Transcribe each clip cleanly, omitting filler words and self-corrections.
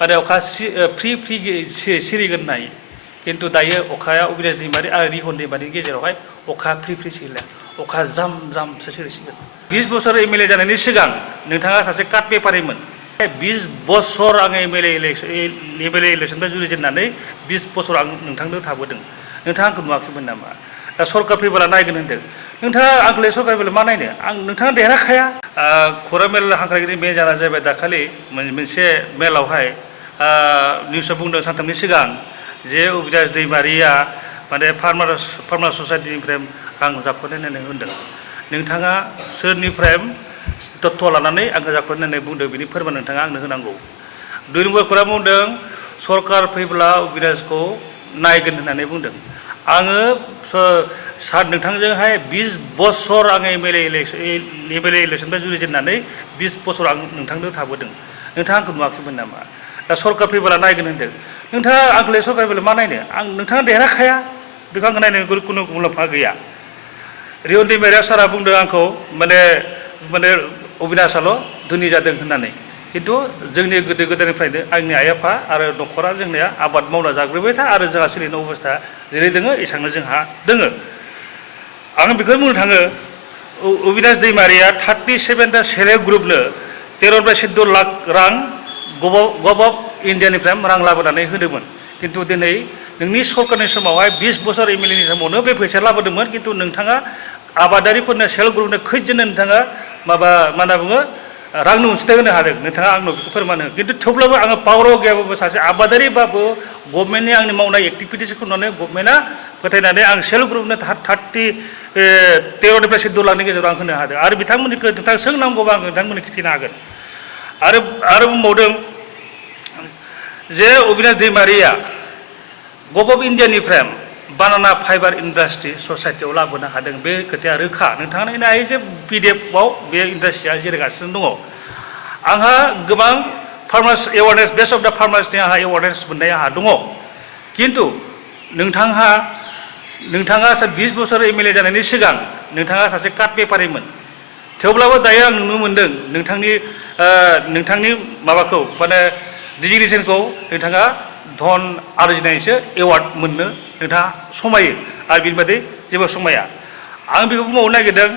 माने अखा free free सिरिगोन होननाय किन्तु दायो अखाया अबिनाश दैमारि आरो रिहन दैमारिनि गेजेरावहाय अखा फ्रि फ्रि सिरिला अखा जाम जामसो सिरिसिगोन 20 बोसोर एमएलए जानायनि सिगां नोंथाङा सासे काट पेपारिमोन 20 बोसोर आं एमएलए इलेक्सननिफ्राय जुरिजेननानै 20 बोसोर आं नोंथांनो थाबोदों नोंथाङा आंखौ नुवाखैमोन नामा दा सरकार फैबोला नायगोन होनदों नोंथाङा आंखौलाय सरकार फैबोला मा नायनो आं नोंथाङा देरहाखाया खौरां मेल हांख्रायगिरि मेल जाना जाबाय दाखालि मोनसे मेलावहाय निउसआव बुंदों सानथामनि सिगां जे अबिनाश दैमारिया माने फार्मार ससाइटिनिफ्राय रां जाख'नाय होननानै होनदों नोंथाङा सोरनिफ्राय तथ्य लानानै आंखौ जाख'नाय होननानै बुंदों बिनि फोरमान नोंथाङा आंनो होनांगौ 2 नम्बर खौरां बुंदों सरकार फैब्ला अबिनाशखौ नायगोन होननानै बुंदों आङो सार नोंथांजोंहाय 20 बोसोर आं एमएलए इलेक्सननिफ्राय जुरिजेननानै 20 बोसोर आं नोंथांनो थाबोदों नोंथाङा आंखौ नुवाखैमोन नामा दा सरकार फैबोला नायगोन होनदों नोंथाङा आंखौलाय सरकार फैबोला मा नायनो आं नोंथाङा देरहाखाया बेखौ आं नायनो खुनु मुलाम्फा गैया रिहन दैमारिया सारा बुंदों आंखौ माने अबिनाशआल' धोनि जादों होननानै किन्तु जोंनि गोदो गोदायनिफ्रायनो आंनि आइ आफा आरो न'खरा जोंनिया आबाद मावना जाग्रोबाय था आरो जोंहा सोलिनाय अबस्था जेरै दोङो एसांनो जोंहा दोङो आं बेखौनो बुंनो थाङो अबिनाश दैमारिया 37टा सेल्फ हेल्प ग्रुपनो 13 लाख रां गभ अफ इन्डियानिफ्राय रां लाबोनानै होदोंमोन किन्तु दिनै नोंनि सरकारनि समावहाय 20 बोसोर एमएलएनि समावनो बे फैसा लाबोदोंमोन किन्तु नोंथाङा आबादारिफोरनो सेल्फ हेल्प ग्रुपनो खैजोननो नोंथाङा मा होनना बुङो रांनि अनसुंथाइ होनो हादों नोंथाङा आंनो बेखौ फोरमान हो किन्तु थेवब्लाबो आङो पावाराव गैयाबाबो सासे आबादारिबाबो गभर्नमेन्टनि आंनि मावनाय एक्टिभिटिसखौ नुनानै गभर्नमेन्टआ फोथायनानै आं सेल्फ ग्रुपनो 13निफ्राय 14 लाखनि गेजेराव आं होनो हादों आरो बिथांमोननिखौ नोंथाङा सोंनांगौबा आं नोंथांमोननो खिन्थिनो हागोन आरो बुंबावदों जे Abinash Daimaria गभ of इन्डियानिफ्राय बानाना fibre industry ससाइटियाव लाबोनो हादों बे खोथाया रोखा नोंथाङा नायनो हायो जे पिडिएफआव बे इन्डास्ट्रिया जिरायगासिनो दङ आंहा गोबां farmers awareness best of the फार्मार्सनि आंहा एवारनेस मोननाय आंहा दङ किन्तु नोंथाङा 20 बोसोर एमएलए जानायनि सिगां नोंथाङा सासे काट पेपारिमोन थेवब्लाबो दायो आं नुनो मोनदों नोंथांनि माबाखौ माने डिजिग्नेसनखौ नोंथाङा धन आरजिनायसो एवार्ड मोननो नोंथाङा समायो आरो बिनि बादै जेबो समाया आं बेखौ बुंबावनो नागिरदों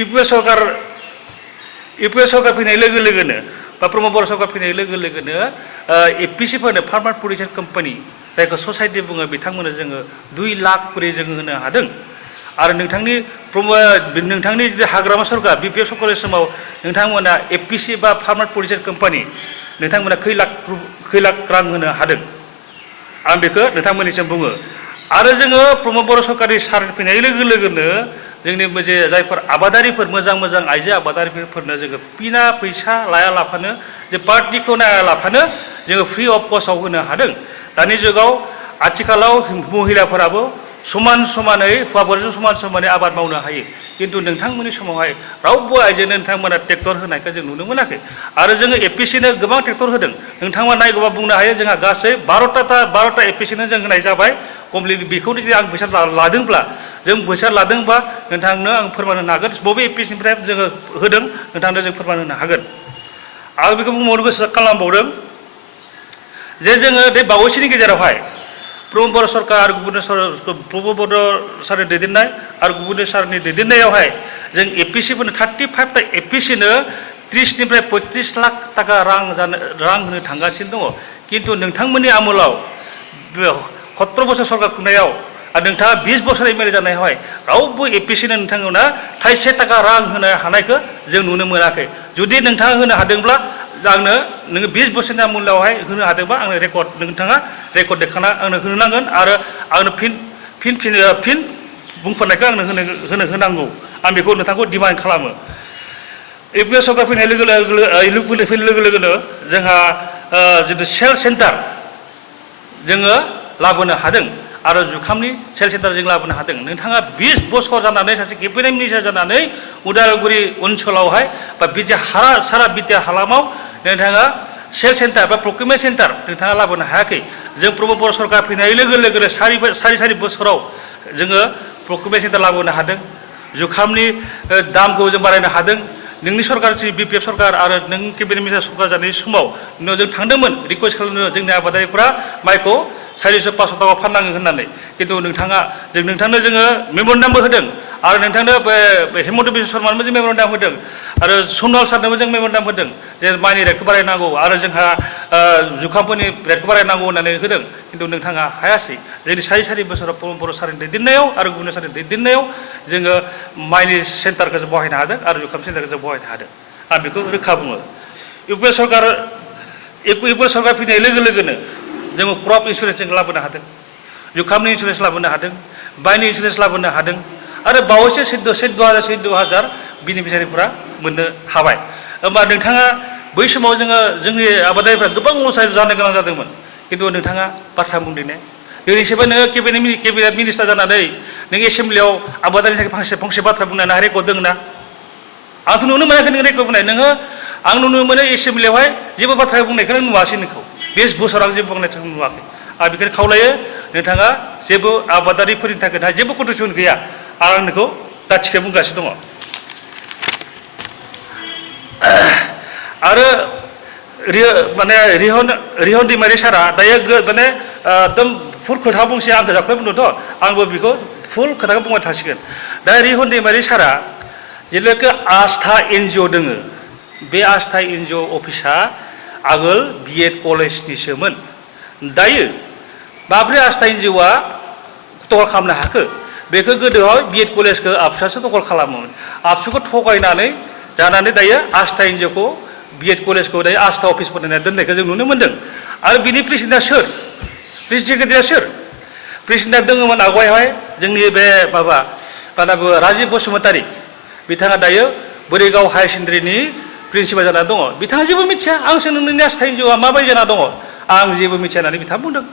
इउपिए सरकार फैनाय लोगो लोगोनो बा प्रमद बर' सरकार फैनाय लोगो लोगोनो एपिसिफोरनो फार्मार प्रडिउसार कम्पानि जायखौ ससाइटि बुङो बिथांमोननो जोङो 2 लाख करि जोङो होनो हादों आरो नोंथांनि जे हाग्रामा सरकार बिपिएफ सरकारनि समाव नोंथांमोना एपिसि बा फार्मार प्रडिउसार कम्पानि नोंथांमोना खै लाख रां होनो हादों आं बेखौ नोंथांमोननिसिम बुङो आरो जोङो प्रमद बर' सरकारनि सार फैनाय लोगो लोगोनो जोंनि जे जायफोर आबादारिफोर मोजां आइजो आबादारिफोरनो जोङो बिना फैसा लाया लाफानो जे पार्टिखौ नाया लाफानो जोङो फ्रि अफ कस्टआव होनो हादों दानि जुगाव आथिखालाव महिलाफोराबो समानै हौवाफोरजों समानै आबाद मावनो हायो किन्तु नोंथांमोननि समावहाय रावबो आइजोनो नोंथांमोना ट्रेक्टर होनायखौ जों नुनो मोनाखै आरो जोङो एपिसिनो गोबां ट्रेक्टर होदों नोंथांमोना नायगौबा बुंनो हायो जोंहा गासै 12टा एपिसिनो जों होनाय जाबाय कमप्लिट बेखौनो जुदि आं फैसा लादोंब्ला नोंथांनो आं फोरमान होनो हागोन बबे एपिसिनिफ्राय जोङो होदों नोंथांनो जों फोरमान होनो हागोन आं बेखौ बुंबावनो गोसो खालामबावदों जे जोङो बे बावैसोनि गेजेरावहाय प्रमद बर' सरकार आरो प्रमद बर' सारनि दैदेननाय आरो गुबुन सारनि दैदेननायावहाय जों एपिसिफोरनो 35टा एपिसिनो 30निफ्राय 35 लाख थाखा रां होनो थांगासिनो दङ किन्तु नोंथांमोननि आमोलाव 17 बोसोर सरकार खुंनायाव आरो नोंथाङा 20 बोसोर एमएलए जानायावहाय रावबो एपिसिनो नोंथांमोना थाइसे थाखा रां होनो हानायखौ जों नुनो मोनाखै जुदि नोंथाङा होनो हादोंब्ला आंनो नोङो 20 बोसोरनि आमोलावहाय होनो हादोंबा आंनो नोंथाङा रेकर्ड देखाना आंनो होनो नांगोन आरो आंनो फिन बुंफोरनायखौ आंनो होनांगौ आं बेखौ नोंथांखौ डिमान्ड खालामो इउपिए सरकार फैनाय लोगो लोगोनो जोंहा जितु सेल सेन्टार जोङो लाबोनो हादों आरो जुखामनि सेल सेन्टार जों लाबोनो हादों नोंथाङा 20 बोसोर जानानै सासे केबिनेट मिनिस्टार जानानै उदालगुरि ओनसोलावहाय बा सारा बिटिआर हालामाव नोंथाङा सेल सेन्टार बा प्रकिउरमेन्ट सेन्टार नोंथाङा लाबोनो हायाखै जों प्रमद बर' सरकार फैनाय लोगो लोगोनो सारि बोसोराव जोङो प्रकिउरमेन्ट सेन्टार लाबोनो हादों जुखामनि दामखौ जों बारायनो हादों नोंनि सरकार BPF सरकार आरो नों केबिनेट मिनिस्टार सरकार जानाय समाव जों थांदोंमोन रिकुवेस्ट खालामनो जोंनि आबादारिफ्रा माइखौ 400-500 टाका फाननाङो होननानै खिन्थु नोंथाङा नोंथांनो जोङो मेम'रेन्डामबो होदों आरो नोंथांनो हेमन्त बिश्व शर्मानोबो जों मेम'रेन्डाम होदों आरो सनवाल सारनोबो जों मेम'रेन्डाम होदों जे माइनि रेटखौ बारायनांगौ आरो जोंहा जुखामफोरनि रेटखौ बारायनांगौ होननानै होदों खिन्थु नोंथाङा हायासै जोंनि सारि बोसोराव बर' सारनि दैदेननायाव आरो गुबुन सारनि दैदेननायाव जोङो माइनि सेन्टारखौ जों बहायनो हादों आरो जुखाम सेन्टारखौ जों बहायनो हादों आं बेखौ रोखा बुङो इउपिए सरकार फैनाय लोगो लोगोनो जोङो क्रप इन्सुरेन्स जों लाबोनो हादों जुखामनि इन्सुरेन्स लाबोनो हादों माइनि इन्सुरेन्स लाबोनो हादों आरो बावैसो 14,000 बेनिफिसियारिफोरा मोननो हाबाय होमबा नोंथाङा बै समाव जोंनि आबादारिफ्रा गोबां लस जानो गोनां जादोंमोन खिन्थु नोंथाङा बाथ्रा बुंदों ने दिनैसिमबो नोङो केबिनेट मिनिस्टार जानानै नों एसेम्ब्लियाव आबादारिनि थाखाय फंसे बाथ्रा बुंनानै रेकर्ड दङ ना आंथ' नुनो मोनाखै नों रेकर्ड बुंनाय नोङो आं नुनो मोनो एसेम्ब्लियावहाय जेबो बाथ्रा बुंनायखौनो नुवासै नोंखौ 20 बोसोराव आं जेबो बुंनायखौ नुवाखै आं बेखौनो खावलायो नोंथाङा जेबो आबादारिफोरनि थाखाय जेबो कन्ट्रिबिउसन गैया आं नोंखौ दाथिखौ बुंगासिनो दङ आरो माने रिहन दैमारि सारा दायो माने एकदम फुल खोथा बुंसै आं खोथाखौ बुंदोंथ' आंबो बेखौ फुल खोथाखौ बुंबाय थासिगोन दा रिहन दैमारि सारा जेब्लाखि आस्था NGO दोङो बे आस्था NGO अफिसा आगोल BEd कलेजनिसोमोन दायो माब्रै आस्था NGOआ दखल खालामनो हाखो बेखौ गोदोआव BEd कलेजखौ आबसुआसो दखल खालामोमोन आबसुखौ थगायनानै जानानै दायो आस्था NGOखौ BEd कलेजखौ दायो आस्था अफिस बनायना दोननायखौ जों नुनो मोन्दों आरो बिनि प्रेसिडेन्टआ सोर प्रेसिडेन्ट सेक्रेटारिया सोर प्रेसिडेन्टआ दङमोन आवगायहाय जोंनि बे माबा राजिब बसुमतारी बिथाङा दायो बोरैगाव हायार सेकेन्डारिनि प्रिन्सिपाल जाना दङ बिथाङा जेबो मिथिया आंसो नोंनि आस्था NGOआ माबायदि जाना दङ आं जेबो मिथिया होननानै बिथाङा बुंदों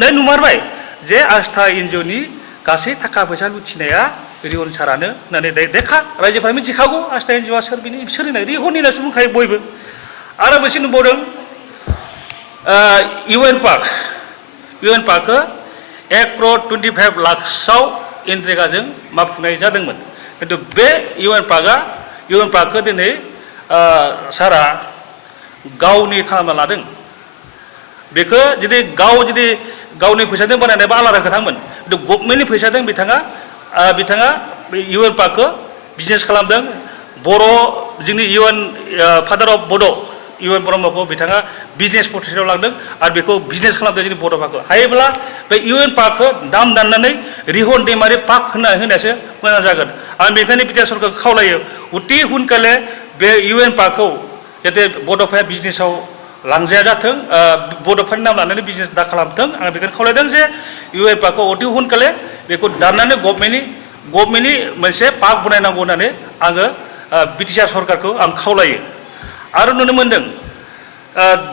दा नुमारबाय जे आस्था NGOनि गासै थाखा फैसा लुथिनाया रिहन सारानो होननानै देखा रायजोफ्रा मिथिखागौ आस्था NGOआ सोर होननाय रिहननिनासो बुंखायो बयबो आरो मोनसे नुबावदों UN पार्कखौ 1,25 लाखसोआव एनरेगाजों मावफुंनाय जादोंमोन खिन्थु बे UN पार्कखौ दिनै सारा गावनि खालामना लादों बेखौ जुदि गावनि फैसाजों बानायनायबा आलादा खोथामोन खिन्थु गभर्नमेन्टनि फैसाजों बिथाङा UN पार्कखौ बिजनेस खालामदों बर' जोंनि फादार अफ बड' UN ब्रह्मखौ बिथाङा बिजनेस पटेसआव लांदों आरो बेखौ बिजनेस खालामदों जोंनि बड' पार्कखौ हायोब्ला बे UN पार्कखौ दाम दाननानै रिहन दैमारि पार्क होनायासो मोजां जागोन आं बेनिखायनो बिटिआर सरकारखौ खावलायो अति हुनकाले बे UN पार्कखौ जाहाथे बड'फाया बिजनेसाव लांजाया जाथों बड'फानि नाम लानानै बिजनेस दा खालामथों आं बेखौनो खावलायदों जे UN पार्कखौ अति हुनकाले बेखौ दाननानै गभर्नमेन्टनि मोनसे पार्क बनायनांगौ होननानै आङो बिटिआर सरकारखौ आं खावलायो आरो नुनो मोन्दों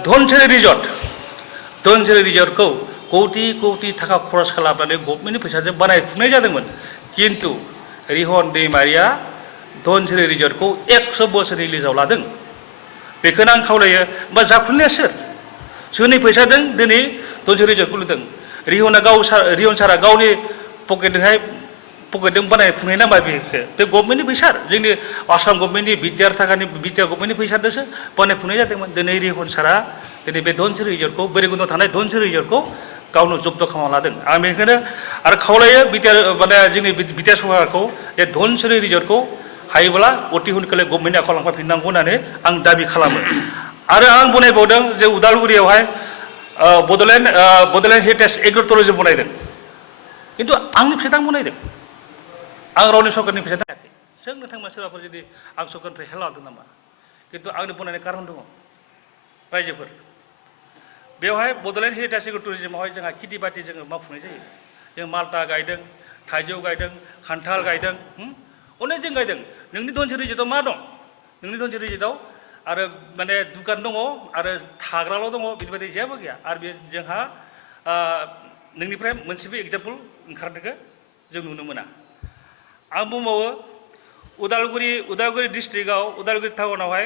धनसिरि रिजर्टखौ कौटि थाखा खरस खालामनानै गभर्नमेन्टनि फैसाजों बानायफुंनाय जादोंमोन खिन्थु रिहन दैमारिया धनसिरि रिजर्टखौ 100 बोसोरनि लिजाव लादों बेखौनो आं खावलायो होमबा जाफुंनाया सोरनि फैसाजों दिनै धनसिरि रिजर्टखौ लुदों रिहन सारा गावनि पकेटजों बानायफुंनाय नामा बे गभर्नमेन्टनि फैसा जोंनि आसाम गभर्नमेन्टनि बिटिआर गभर्नमेन्टनि फैसाजोंसो बानायफुंनाय जादोंमोन दिनै रिहन सारा दिनै बे धनसिरि रिजर्टखौ बैरगुन्दाव थानाय धनसिरि रिजर्टखौ गावनो जब्द खालामना लादों आं बेखौनो आरो खावलायो जोंनि बिटिआर सरकारखौ जे धनसिरि रिजर्टखौ हायोब्ला अति हुनकाले गभर्नमेन्टनि आखायाव लांफिननांगौ होननानै आं दाबि खालामो आरो आं बनायबावदों जे उदालगुरियावहाय बड'लेण्ड हेरिटेज एग्र' टुरिजम बनायदों खिन्थु आंनि फैसा आं बनायदों आं रावनि सरकारनि फैसा थायाखै सों नोंथांमोना सोरबाफोर जुदि आं सरकारनिफ्राय हेल्प लादों नामा खिन्थु आंनि बनायनाय कारन दङ रायजोफोर बेवहाय बड'लेण्ड हेरिटेज एग्र' टुरिजमावहाय जोंहा खेथि बाथि जोङो मावफुंनाय जायो जों माल्टा गायदों थाइजौ गायदों खान्थाल गायदों अनेक जों गायदों नोंनि धनसिरि रिजर्टआव मा दं नोंनि धनसिरि रिजर्टआव आरो माने दुखान दङ आरो थाग्राल' दङ बेबायदि जेबो गैया आरो बे जोंहा नोंनिफ्राय मोनसेबो एग्जाम्पल ओंखारनायखौ जों नुनो मोना आं बुंबावो उदालगुरि डिस्ट्रिक्टआव उदालगुरि टाउनावहाय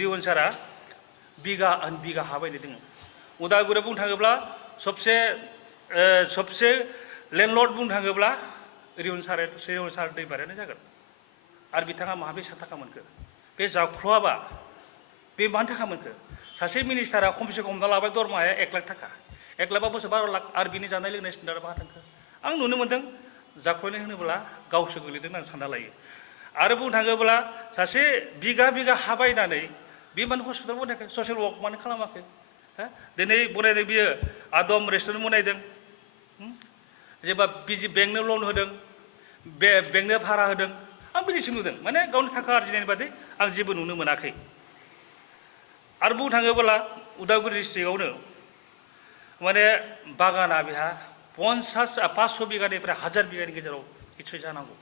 रिहन सारा बिगा हा बायदि दङ उदालगुरियाव बुंनो थाङोब्ला सबसे लेन्डलर्ड बुंनो थाङोब्ला रिहन सार दैमारियानो जागोन आरो बिथाङा माहा बेसेबां थाखा मोनखो बे जाख्ल'आबा बे मानि थाखाय मोनखो सासे मिनिस्टारा खमसे खम हमना लाबाय दरमाहाया 1 लाख थाखा 1 लाख बोसोर 12 लाख आरो बिनि जानाय लोंनाय स्टेन्डार्डआ बहा थांखो आं नुनो मोनदों जाख्ल'नाय होनोब्ला गावसो गोलैदों होननानै सानना लायो आरो बुंनो थाङोब्ला सासे बिगा बिगा हा बायनानै बे माने हस्पिटाल बनायाखै ससियेल वर्क माने खालामाखै दिनै बनायदों बियो आदम रेस्टुरेन्ट बनायदों जेनेबा बिजि बेंकनो लन होदों बेंकनो भारा होदों आं बिदिसो नुदों माने गावनि थाखा आरजिनायनि बादै आं जेबो नुनो मोनाखै आरो बुंनो थाङोब्ला उदालगुरि डिस्ट्रिक्टआवनो माने बागाना बेहा 500 बिगानिफ्राय 1000 बिगानि गेजेराव निस्सय जानांगौ